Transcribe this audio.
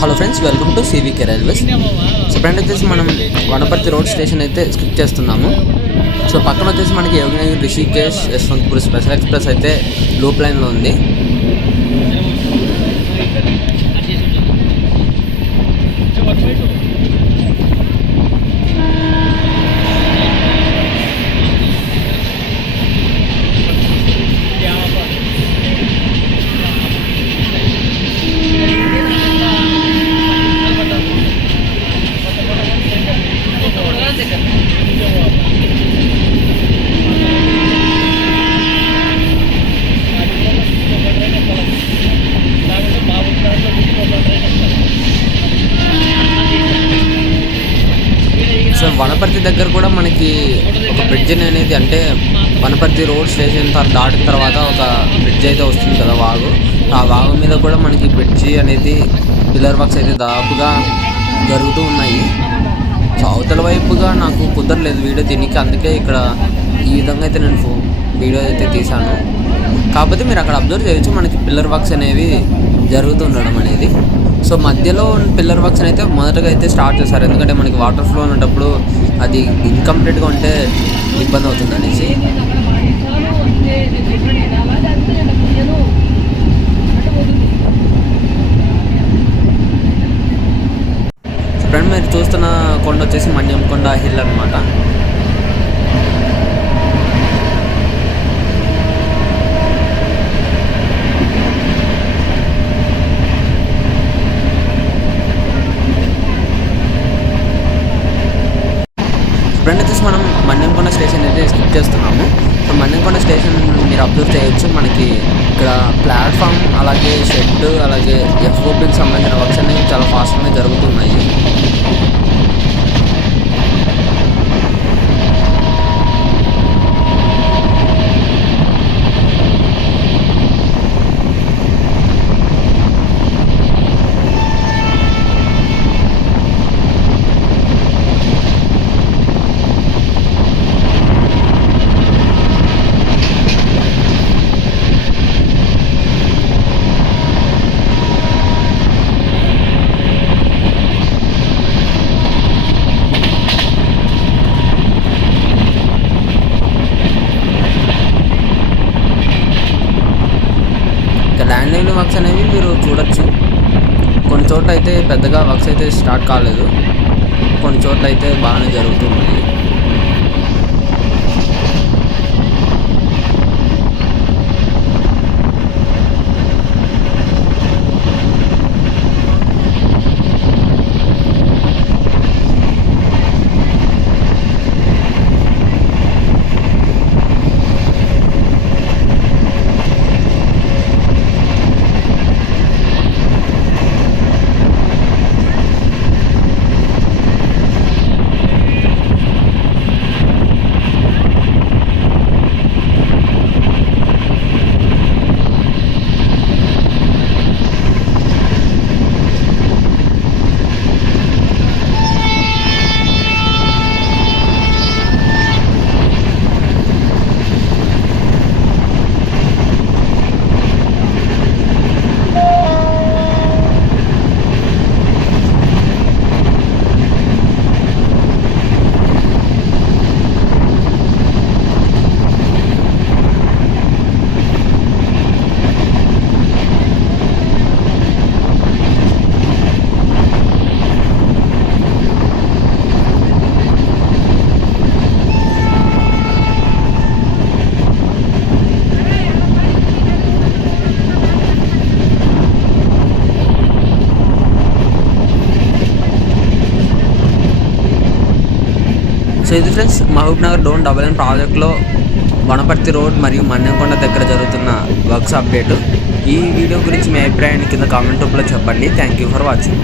Hello friends welcome to CVK railways so friend వచ్చేసి మనం Wanaparthy road station అయితే skip చేస్తున్నాము. సో పక్కన వచ్చేసి మనకి యోగినగర్ రిషికేష్ యశ్వంత్పూర్ స్పెషల్ ఎక్స్ప్రెస్ అయితే లూప్ లైన్లో ఉంది. సో వనపర్తి దగ్గర కూడా మనకి ఒక బ్రిడ్జ్ అనేది అంటే వనపర్తి రోడ్ స్టేషన్ త- దాటిన తర్వాత ఒక బ్రిడ్జ్ అయితే వస్తుంది కదా వాగు. ఆ వాగు మీద కూడా మనకి బ్రిడ్జి అనేది పిల్లర్ వర్క్స్ అయితే దాదాపుగా జరుగుతూ ఉన్నాయి. సో అవతల వైపుగా నాకు కుదరలేదు వీడియో దీనికి అందుకే ఇక్కడ ఈ విధంగా అయితే నేను ఫో వీడియో అయితే తీశాను. కాకపోతే మీరు అక్కడ అబ్జర్వ్ చేయొచ్చు మనకి పిల్లర్ వర్క్స్ అనేవి జరుగుతుండడం అనేది. సో మధ్యలో పిల్లర్ వర్క్స్ అయితే మొదటగా అయితే స్టార్ట్ చేస్తారు ఎందుకంటే మనకి వాటర్ ఫ్లో ఉన్నప్పుడు అది ఇన్కంప్లీట్గా ఉంటే ఇబ్బంది అవుతుంది అనేసి. ఫ్రెండ్ మీరు చూస్తున్న కొండ వచ్చేసి మన్యం కొండ హిల్ అనమాట ఫ్రెండ్ వచ్చేసి మనం మన్యంకొండ స్టేషన్ అయితే స్కిప్ చేస్తున్నాము. సో మన్యంకొండ స్టేషన్ మీరు అబ్జర్వ్ చేయొచ్చు. మనకి ఇక్కడ ప్లాట్ఫామ్ అలాగే షెడ్ అలాగే ఎఫ్ఓపికి సంబంధించిన వర్క్స్ అనేవి చాలా ఫాస్ట్గానే జరుగుతున్నాయి. వర్క్స్ అనేవి మీరు చూడొచ్చు. కొన్ని చోట్ల అయితే పెద్దగా వర్క్స్ అయితే స్టార్ట్ కాలేదు. కొన్ని చోట్ల అయితే బాగానే జరుగుతున్నాయి సో ఇది friends Mahbub Nagar Dhone double N ప్రాజెక్ట్లో వనపర్తి రోడ్ మరియు మన్నెంకొండ దగ్గర జరుగుతున్న వర్క్స్ అప్డేట్ ఈ వీడియో గురించి మీ అభిప్రాయాన్ని కింద కామెంట్ రూపంలో చెప్పండి. Thank you for watching